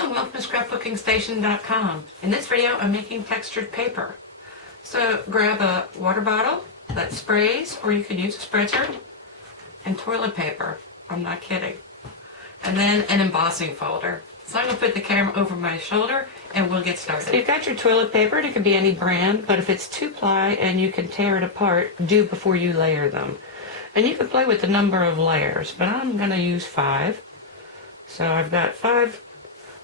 Hello, welcome to scrapbookingstation.com. In this video, I'm making textured paper. So grab a water bottle that sprays, or you can use a spritzer, and toilet paper. I'm not kidding. And then an embossing folder. So I'm going to put the camera over my shoulder and we'll get started. So you've got your toilet paper, and it can be any brand, but if it's 2-ply and you can tear it apart, do before you layer them. And you can play with the number of layers, but I'm going to use 5. So I've got 5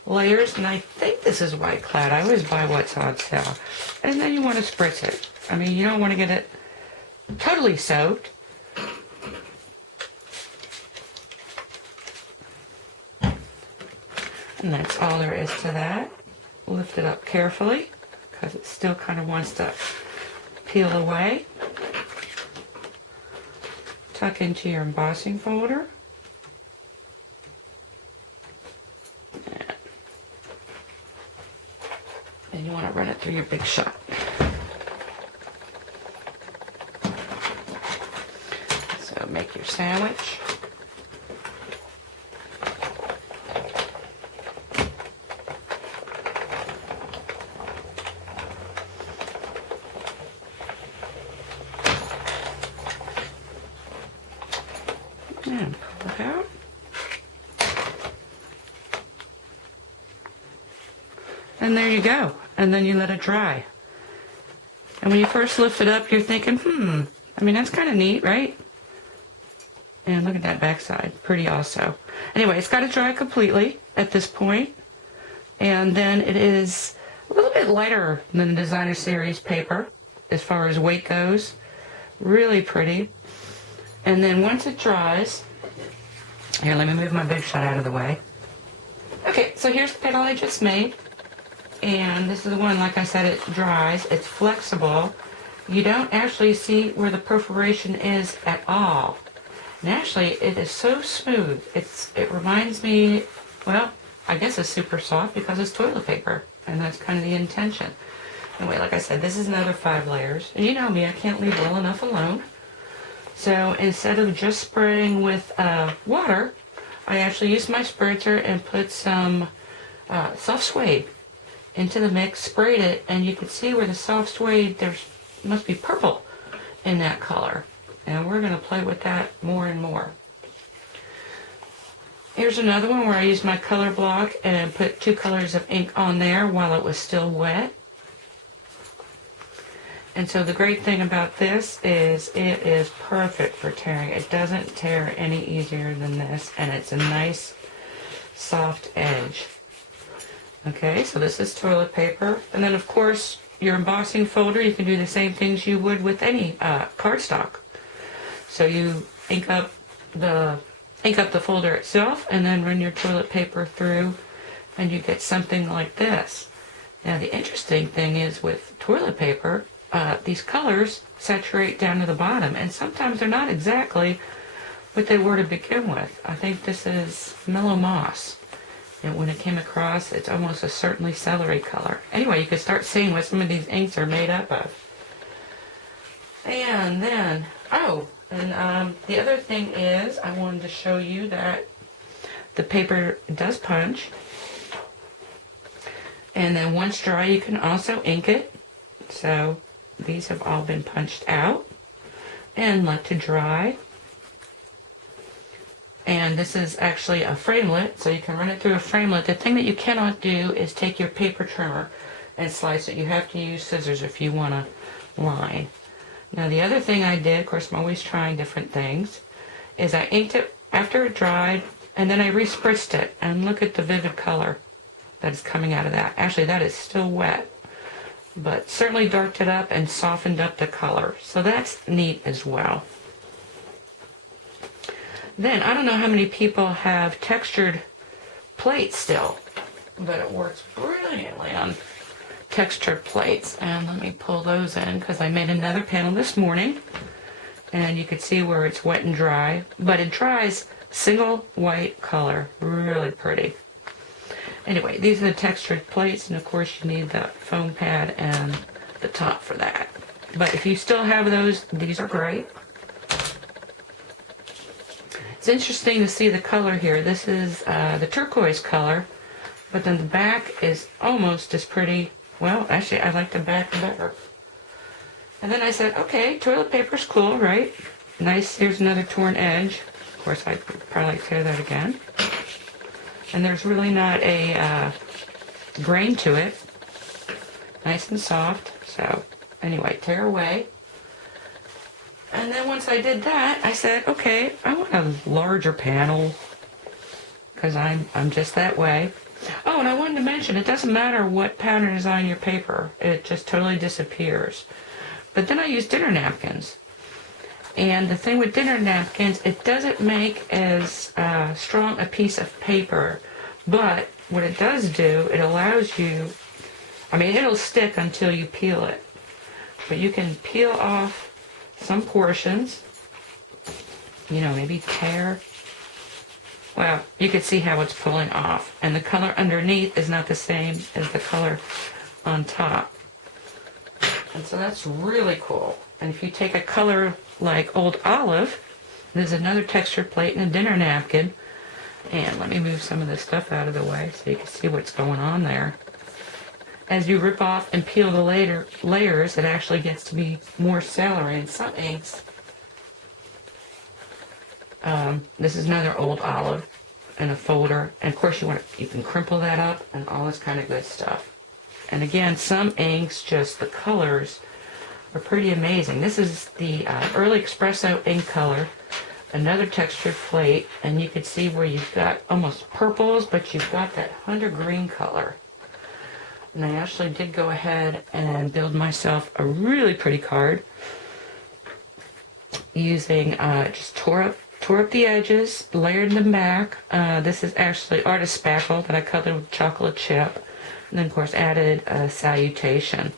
layers, and I think this is white clad. I always buy what's on sale. And then you want to spritz it. I mean, you don't want to get it totally soaked. And that's all there is to that. Lift it up carefully, because it still kind of wants to peel away. Tuck into your embossing folder. And you want to run it through your big shot. So make your sandwich. And pull it out. And there you go. And then you let it dry. And when you first lift it up, you're thinking, I mean, that's kind of neat, right? And look at that backside. Pretty also. Anyway, it's got to dry completely at this point. And then it is a little bit lighter than the Designer Series paper as far as weight goes. Really pretty. And then once it dries, here, let me move my big shot out of the way. Okay, so here's the panel I just made. And this is the one, like I said, it dries. It's flexible. You don't actually see where the perforation is at all. And actually, it is so smooth. It reminds me, well, I guess it's super soft because it's toilet paper. And that's kind of the intention. Anyway, like I said, this is another 5 layers. And you know me, I can't leave well enough alone. So instead of just spraying with water, I actually used my spritzer and put some soft suede into the mix, sprayed it, and you can see where the soft suede, there must be purple in that color. And we're going to play with that more and more. Here's another one where I used my color block and put 2 colors of ink on there while it was still wet. And so the great thing about this is it is perfect for tearing. It doesn't tear any easier than this, and it's a nice soft edge. Okay, so this is toilet paper. And then of course your embossing folder, you can do the same things you would with any cardstock. So you ink up the folder itself and then run your toilet paper through and you get something like this. Now the interesting thing is with toilet paper, these colors saturate down to the bottom, and sometimes they're not exactly what they were to begin with. I think this is mellow moss, and when it came across, it's almost a certainly celery color. Anyway, you can start seeing what some of these inks are made up of. And then, the other thing is, I wanted to show you that the paper does punch, and then once dry, you can also ink it. So these have all been punched out and let to dry. And this is actually a framelit, so you can run it through a framelit. The thing that you cannot do is take your paper trimmer and slice it. You have to use scissors if you want to line. Now the other thing I did, of course I'm always trying different things, is I inked it after it dried, and then I respritzed it. And look at the vivid color that is coming out of that. Actually, that is still wet, but certainly darked it up and softened up the color. So that's neat as well. Then, I don't know how many people have textured plates still, but it works brilliantly on textured plates. And let me pull those in because I made another panel this morning. And you can see where it's wet and dry, but it dries single white color. Really pretty. Anyway, these are the textured plates, and of course you need the foam pad and the top for that. But if you still have those, these are great. It's interesting to see the color here. This is the turquoise color But then the back is almost as pretty. Well, actually, I like the back better. And then I said, okay, toilet paper's cool, right? Nice, here's another torn edge. Of course, I'd probably tear that again. And there's really not a grain to it. Nice and soft. So, anyway, tear away. And then once I did that, I said, okay, I want a larger panel. Because I'm just that way. Oh, and I wanted to mention, it doesn't matter what pattern is on your paper. It just totally disappears. But then I use dinner napkins. And the thing with dinner napkins, it doesn't make as strong a piece of paper. But what it does do, it allows you, I mean, it'll stick until you peel it. But you can peel off some portions. You know, maybe tear. Well, you can see how it's pulling off. And the color underneath is not the same as the color on top. And so that's really cool. And if you take a color like Old Olive, there's another textured plate and a dinner napkin. And let me move some of this stuff out of the way so you can see what's going on there. As you rip off and peel the layers, it actually gets to be more celery. And some inks, this is another Old Olive in a folder. And of course you can crumple that up and all this kind of good stuff. And again, some inks, just the colors are pretty amazing. This is the Early Espresso ink color, another textured plate, and you can see where you've got almost purples, but you've got that hunter green color. And I actually did go ahead and build myself a really pretty card using, just tore up the edges, layered them back. This is actually artist spackle that I colored with chocolate chip. And then, of course, added a salutation.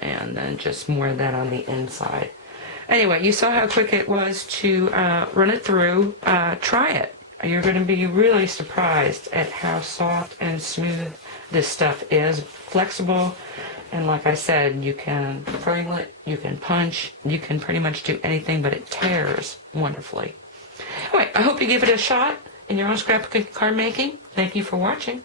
And then just more of that on the inside. Anyway, you saw how quick it was to run it through. Try it. You're going to be really surprised at how soft and smooth this stuff is. Flexible. And like I said, you can frame it, you can punch, you can pretty much do anything, but it tears wonderfully. Anyway, I hope you give it a shot in your own scrapbook card making. Thank you for watching.